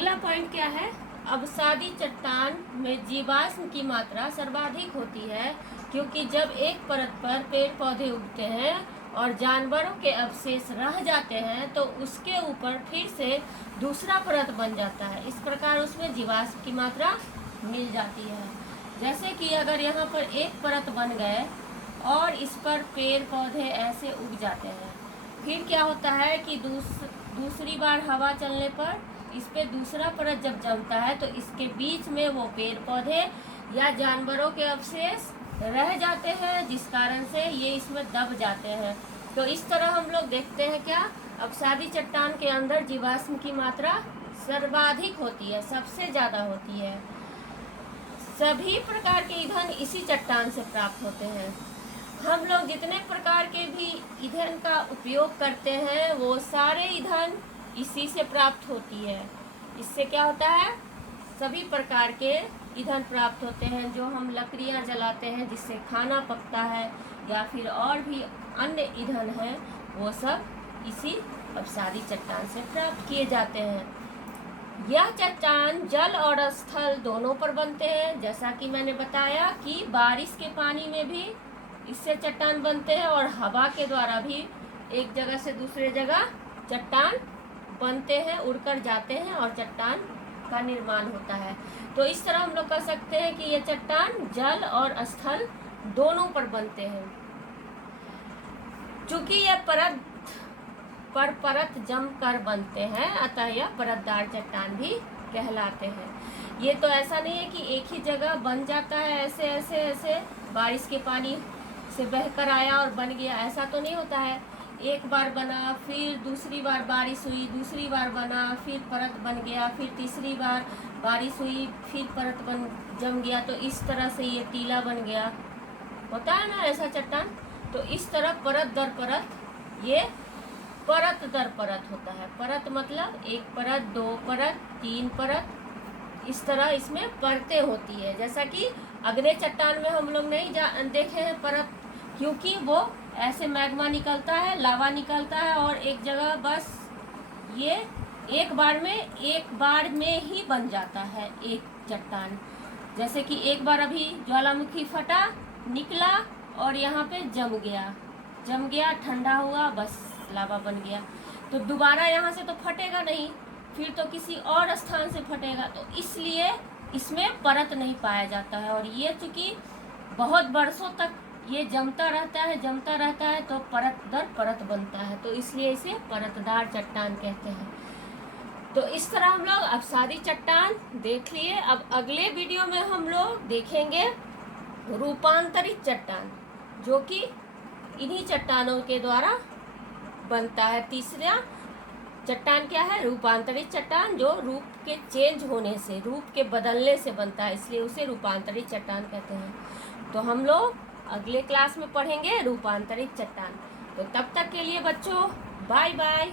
अगला पॉइंट क्या है, अवसादी चट्टान में जीवाश्म की मात्रा सर्वाधिक होती है, क्योंकि जब एक परत पर पेड़ पौधे उगते हैं और जानवरों के अवशेष रह जाते हैं तो उसके ऊपर फिर से दूसरा परत बन जाता है। इस प्रकार उसमें जीवाश्म की मात्रा मिल जाती है। जैसे कि अगर यहाँ पर एक परत बन गए और इस पर पेड़ पौधे ऐसे उग जाते हैं, फिर क्या होता है कि दूसरी बार हवा चलने पर इस पे दूसरा परत जब जमता है तो इसके बीच में वो पेड़ पौधे या जानवरों के अवशेष रह जाते हैं, जिस कारण से ये इसमें दब जाते हैं। तो इस तरह हम लोग देखते हैं क्या, अवसादी चट्टान के अंदर जीवाश्म की मात्रा सर्वाधिक होती है, सबसे ज़्यादा होती है। सभी प्रकार के ईंधन इसी चट्टान से प्राप्त होते हैं। हम लोग जितने प्रकार के भी ईंधन का उपयोग करते हैं वो सारे ईंधन इसी से प्राप्त होती है। इससे क्या होता है, सभी प्रकार के ईंधन प्राप्त होते हैं। जो हम लकड़ियाँ जलाते हैं जिससे खाना पकता है या फिर और भी अन्य ईंधन हैं, वो सब इसी अवसादी चट्टान से प्राप्त किए जाते हैं। यह चट्टान जल और स्थल दोनों पर बनते हैं। जैसा कि मैंने बताया कि बारिश के पानी में भी इससे चट्टान बनते हैं और हवा के द्वारा भी एक जगह से दूसरे जगह चट्टान बनते हैं, उड़कर जाते हैं और चट्टान का निर्माण होता है। तो इस तरह हम लोग कह सकते हैं कि ये चट्टान जल और स्थल दोनों पर बनते हैं। चूंकि ये परत पर परत जम कर बनते हैं, अतः यह परतदार चट्टान भी कहलाते हैं। ये तो ऐसा नहीं है कि एक ही जगह बन जाता है, ऐसे ऐसे ऐसे बारिश के पानी से बहकर आया और बन गया, ऐसा तो नहीं होता है। एक बार बना, फिर दूसरी बार बारिश हुई, दूसरी बार बना, फिर परत बन गया, फिर तीसरी बार बारिश हुई, फिर परत बन जम गया, तो इस तरह से ये टीला बन गया। होता है ना ऐसा चट्टान। तो इस तरह परत दर परत ये परत दर परत होता है। परत मतलब एक परत, दो परत, तीन परत, इस तरह इसमें परतें होती है। जैसा कि अगले चट्टान में हम लोग नहीं देखे हैं परत, क्योंकि वो ऐसे मैग्मा निकलता है, लावा निकलता है और एक जगह बस ये एक बार में ही बन जाता है एक चट्टान। जैसे कि एक बार अभी ज्वालामुखी फटा, निकला और यहाँ पे जम गया, ठंडा हुआ, बस लावा बन गया। तो दोबारा यहाँ से तो फटेगा नहीं, फिर तो किसी और स्थान से फटेगा, तो इसलिए इसमें परत नहीं पाया जाता है। और ये चूँकि बहुत वर्षों तक ये जमता रहता है तो परत दर परत बनता है, तो इसलिए इसे परतदार चट्टान कहते हैं। तो इस तरह हम लोग अवसादी चट्टान देख लिए। अब अगले वीडियो में हम लोग देखेंगे रूपांतरित चट्टान, जो कि इन्हीं चट्टानों के द्वारा बनता है। तीसरा चट्टान क्या है, रूपांतरित चट्टान, जो रूप के चेंज होने से, रूप के बदलने से बनता है, इसलिए उसे रूपांतरित चट्टान कहते हैं। तो हम लोग अगले क्लास में पढ़ेंगे रूपांतरित चट्टान। तो तब तक के लिए बच्चों बाय बाय।